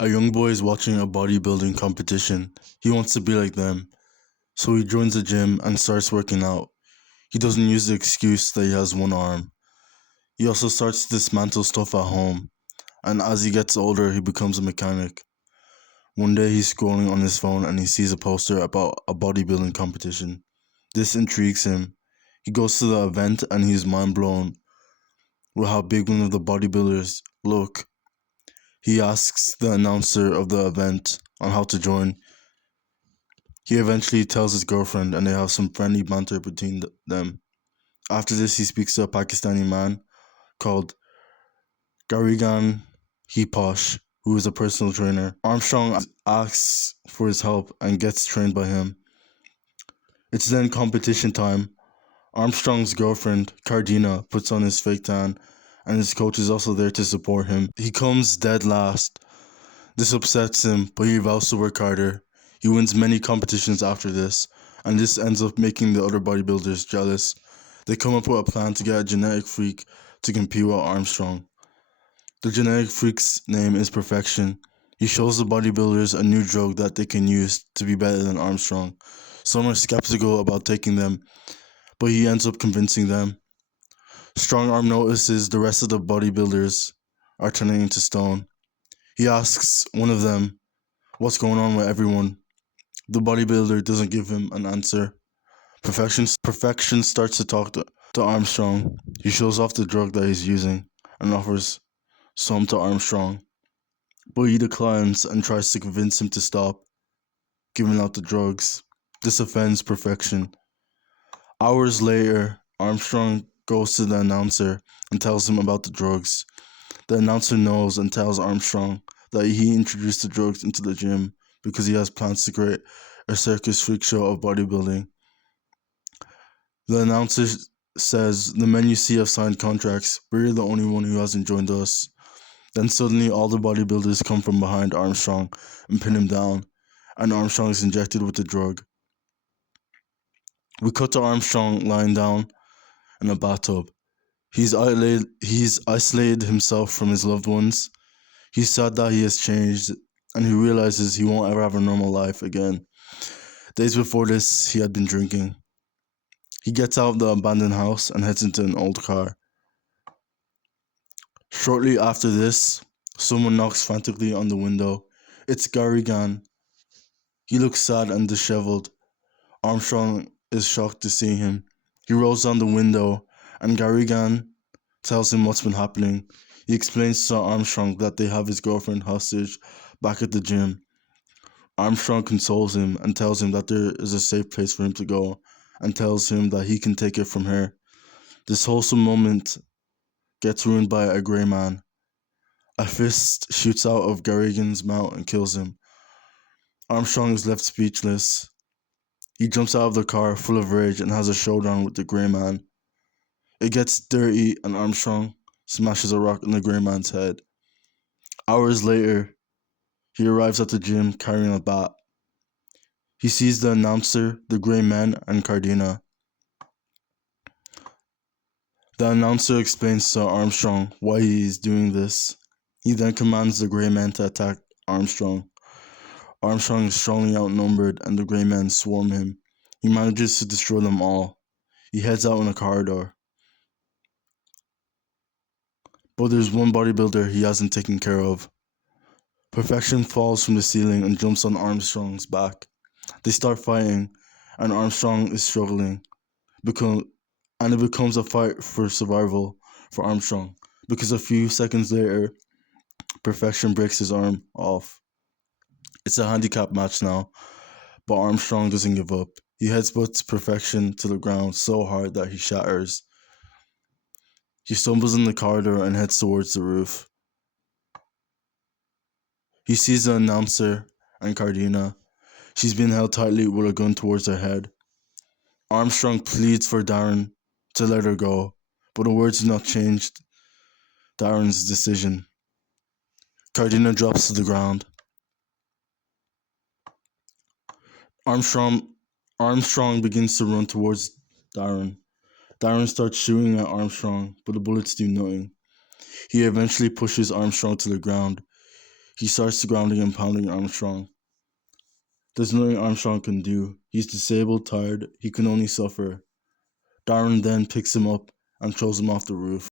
A young boy is watching a bodybuilding competition. He wants to be like them, so he joins the gym and starts working out. He doesn't use the excuse that he has one arm. He also starts to dismantle stuff at home, and as he gets older, he becomes a mechanic. One day he's scrolling on his phone and he sees a poster about a bodybuilding competition. This intrigues him. He goes to the event and he's mind blown with how big one of the bodybuilders look. He asks the announcer of the event on how to join. He eventually tells his girlfriend and they have some friendly banter between them. After this, he speaks to a Pakistani man called Garigan Hiposh, who is a personal trainer. Armstrong asks for his help and gets trained by him. It's then competition time. Armstrong's girlfriend, Cardina, puts on his fake tan, and his coach is also there to support him. He comes dead last. This upsets him, but he vows to work harder. He wins many competitions after this, and this ends up making the other bodybuilders jealous. They come up with a plan to get a genetic freak to compete with Armstrong. The genetic freak's name is Perfection. He shows the bodybuilders a new drug that they can use to be better than Armstrong. Some are skeptical about taking them, but he ends up convincing them. Strongarm notices the rest of the bodybuilders are turning into stone. He asks one of them what's going on with everyone. The bodybuilder doesn't give him an answer. Perfection starts to talk to Armstrong. He shows off the drug that he's using and offers some to Armstrong, but he declines and tries to convince him to stop giving out the drugs. This offends Perfection. Hours later, Armstrong goes to the announcer and tells him about the drugs. The announcer knows and tells Armstrong that he introduced the drugs into the gym because he has plans to create a circus freak show of bodybuilding. The announcer says, "The men you see have signed contracts, but you're the only one who hasn't joined us." Then suddenly all the bodybuilders come from behind Armstrong and pin him down, and Armstrong is injected with the drug. We cut to Armstrong lying down in a bathtub. He's isolated himself from his loved ones. He's sad that he has changed, and he realizes he won't ever have a normal life again. Days before this, he had been drinking. He gets out of the abandoned house and heads into an old car. Shortly after this, someone knocks frantically on the window. It's Garrigan. He looks sad and disheveled. Armstrong is shocked to see him. He rolls down the window, and Garrigan tells him what's been happening. He explains to Armstrong that they have his girlfriend hostage back at the gym. Armstrong consoles him and tells him that there is a safe place for him to go, and tells him that he can take it from her. This wholesome moment gets ruined by a grey man. A fist shoots out of Garrigan's mouth and kills him. Armstrong is left speechless. He jumps out of the car full of rage and has a showdown with the grey man. It gets dirty and Armstrong smashes a rock in the grey man's head. Hours later, he arrives at the gym carrying a bat. He sees the announcer, the grey man, and Cardina. The announcer explains to Armstrong why he is doing this. He then commands the grey man to attack Armstrong. Armstrong is strongly outnumbered and the grey men swarm him. He manages to destroy them all. He heads out in a corridor. But there's one bodybuilder he hasn't taken care of. Perfection falls from the ceiling and jumps on Armstrong's back. They start fighting, and Armstrong is struggling. And it becomes a fight for survival for Armstrong, because a few seconds later, Perfection breaks his arm off. It's a handicap match now, but Armstrong doesn't give up. He headbutts Perfection to the ground so hard that he shatters. He stumbles in the corridor and heads towards the roof. He sees the announcer and Cardina. She's being held tightly with a gun towards her head. Armstrong pleads for Darren to let her go, but the words do not change Darren's decision. Cardina drops to the ground. Armstrong begins to run towards Darren. Darren starts shooting at Armstrong, but the bullets do nothing. He eventually pushes Armstrong to the ground. He starts grounding and pounding Armstrong. There's nothing Armstrong can do. He's disabled, tired, he can only suffer. Darren then picks him up and throws him off the roof.